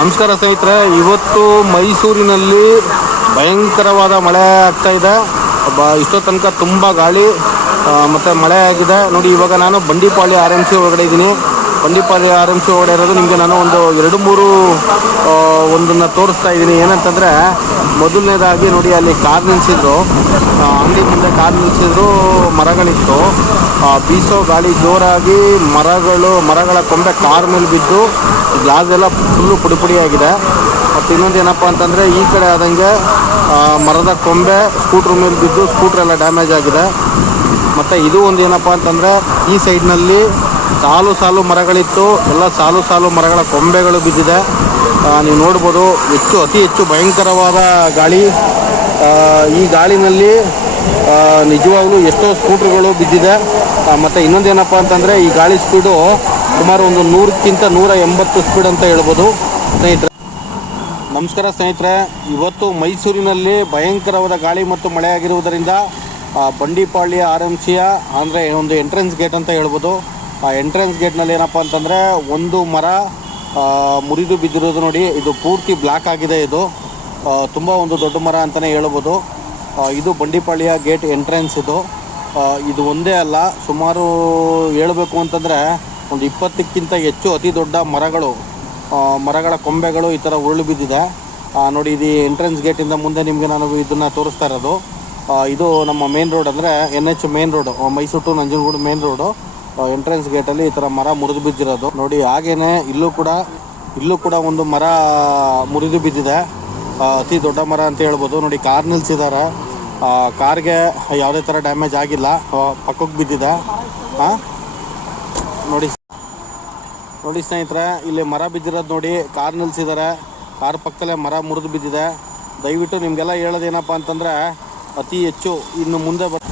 ನಮಸ್ಕಾರ ಸ್ನೇಹಿತರೆ. ಇವತ್ತು ಮೈಸೂರಿನಲ್ಲಿ ಭಯಂಕರವಾದ ಮಳೆ ಆಗ್ತಾ ಇದೆ. ಬ ಇಷ್ಟೋ ತನಕ ತುಂಬ ಗಾಳಿ ಮತ್ತು ಮಳೆ ಆಗಿದೆ. ನೋಡಿ, ಇವಾಗ ನಾನು ಬಂಡಿಪಾಳ್ಯ ಆರ್ ಎಂ ಸಿ ಒಳಗಡೆ ಇದ್ದೀನಿ. ಬಂಡಿಪಾಳ್ಯ ಆರ್ ಎಂ ಸಿ ಒಳಗಡೆ ಇರೋದು ನಿಮಗೆ ನಾನು ಒಂದು ಎರಡು ಮೂರು ಒಂದನ್ನು ತೋರಿಸ್ತಾ ಇದ್ದೀನಿ. ಏನಂತಂದರೆ, ಮೊದಲನೇದಾಗಿ ನೋಡಿ, ಅಲ್ಲಿ ಕಾರ್ ನಿಲ್ಲಿಸಿದ್ರು ಅಂಗಡಿ ಮುಂದೆ ಕಾರ್ ನಿಲ್ಲಿಸಿದ್ರು ಮರಗಳಿತ್ತು. ಬೀಸೋ ಗಾಳಿ ಜೋರಾಗಿ ಮರಗಳು, ಮರಗಳ ಕೊಂಬೆ ಕಾರ್ ಮೇಲೆ ಬಿದ್ದು ಗ್ಲಾಸ್ ಎಲ್ಲ ಫುಲ್ಲು ಪುಡಿ ಪುಡಿಯಾಗಿದೆ ಮತ್ತು ಇನ್ನೊಂದು ಏನಪ್ಪ ಅಂತಂದರೆ ಈ ಕಡೆ ಆದಂಗೆ ಮರದ ಕೊಂಬೆ ಸ್ಕೂಟ್ರ್ ಮೇಲೆ ಬಿದ್ದು ಸ್ಕೂಟ್ರ್ ಎಲ್ಲ ಡ್ಯಾಮೇಜ್ ಆಗಿದೆ. ಮತ್ತು ಇದು ಒಂದು ಏನಪ್ಪ ಅಂತಂದರೆ ಈ ಸೈಡ್ನಲ್ಲಿ ಸಾಲು ಸಾಲು ಮರಗಳಿತ್ತು. ಎಲ್ಲ ಸಾಲು ಸಾಲು ಮರಗಳ ಕೊಂಬೆಗಳು ಬಿದ್ದಿದೆ. ನೀವು ನೋಡ್ಬೋದು, ಹೆಚ್ಚು, ಅತಿ ಹೆಚ್ಚು ಭಯಂಕರವಾದ ಗಾಳಿ. ಈ ಗಾಳಿನಲ್ಲಿ ನಿಜವಾಗಲೂ ಎಷ್ಟೋ ಸ್ಕೂಟ್ರ್ಗಳು ಬಿದ್ದಿದೆ. ಮತ್ತು ಇನ್ನೊಂದು ಏನಪ್ಪ ಅಂತಂದರೆ ಈ ಗಾಳಿ ಸ್ಪೀಡು ಸುಮಾರು ಒಂದು ನೂರಕ್ಕಿಂತ ನೂರ ಎಂಬತ್ತು ಸ್ಪೀಡ್ ಅಂತ ಹೇಳ್ಬೋದು. ಸ್ನೇಹಿತರೆ ನಮಸ್ಕಾರ ಸ್ನೇಹಿತರೆ. ಇವತ್ತು ಮೈಸೂರಿನಲ್ಲಿ ಭಯಂಕರವಾದ ಗಾಳಿ ಮತ್ತು ಮಳೆ ಆಗಿರುವುದರಿಂದ ಆ, ಬಂಡಿಪಾಳ್ಯ ಆರ್ ಎಂ ಸಿಯ ಅಂದರೆ ಒಂದು ಎಂಟ್ರೆನ್ಸ್ ಗೇಟ್ ಅಂತ ಹೇಳ್ಬೋದು. ಆ ಎಂಟ್ರೆನ್ಸ್ ಗೇಟ್ನಲ್ಲಿ ಏನಪ್ಪ ಅಂತಂದರೆ ಒಂದು ಮರ ಮುರಿದು ಬಿದ್ದಿರೋದು ನೋಡಿ ಇದು ಪೂರ್ತಿ ಬ್ಲ್ಯಾಕ್ ಆಗಿದೆ ಇದು. ತುಂಬ ಒಂದು ದೊಡ್ಡ ಮರ ಅಂತಲೇ ಹೇಳ್ಬೋದು. ಇದು ಬಂಡಿಪಾಳ್ಯ ಗೇಟ್ ಎಂಟ್ರೆನ್ಸ್ ಇದು. ಇದು ಒಂದೇ ಅಲ್ಲ ಸುಮಾರು ಹೇಳಬೇಕು ಅಂತಂದರೆ ಒಂದು ಇಪ್ಪತ್ತಕ್ಕಿಂತ ಹೆಚ್ಚು ಅತಿ ದೊಡ್ಡ ಮರಗಳು ಮರಗಳ ಕೊಂಬೆಗಳು ಈ ಥರ ಉರುಳು ಬಿದ್ದಿದೆ. ನೋಡಿ ಇದು ಎಂಟ್ರೆನ್ಸ್ ಗೇಟಿಂದ ಮುಂದೆ ನಿಮಗೆ ನಾನು ಇದನ್ನು ತೋರಿಸ್ತಾ ಇರೋದು. ಇದು ನಮ್ಮ ಮೇನ್ ರೋಡ್ ಅಂದರೆ N H main road Mysuru to Nanjangud main road entrance ಗೇಟಲ್ಲಿ ಈ ಥರ ಮರ ಮುರಿದು ಬಿದ್ದಿರೋದು. ನೋಡಿ ಹಾಗೇನೆ ಇಲ್ಲೂ ಕೂಡ ಇಲ್ಲೂ ಕೂಡ ಒಂದು ಮರ ಮುರಿದು ಬಿದ್ದಿದೆ. ಅತಿ ದೊಡ್ಡ ಮರ ಅಂತ ಹೇಳ್ಬೋದು. ನೋಡಿ ಕಾರ್ ನಿಲ್ಸಿದ್ದಾರೆ. ಕಾರ್ಗೆ ಯಾವುದೇ ಥರ ಡ್ಯಾಮೇಜ್ ಆಗಿಲ್ಲ. ಪಕ್ಕಕ್ಕೆ ಬಿದ್ದಿದೆ. ಹಾಂ ನೋಡಿ. ನೋಡಿ ಸ್ನೇಹಿತರೆ, ಇಲ್ಲಿ ಮರ ಬಿದ್ದಿರೋದು ನೋಡಿ, ಕಾರ್ ನಿಲ್ಸಿದ್ದಾರೆ ಕಾರ್ ಪಕ್ಕದಲ್ಲೇ ಮರ ಮುರಿದು ಬಿದ್ದಿದೆ. ದಯವಿಟ್ಟು ನಿಮಗೆಲ್ಲ ಹೇಳೋದೇನಪ್ಪ ಅಂತಂದರೆ, ಅತಿ ಹೆಚ್ಚು ಇನ್ನು ಮುಂದೆ ಬರ್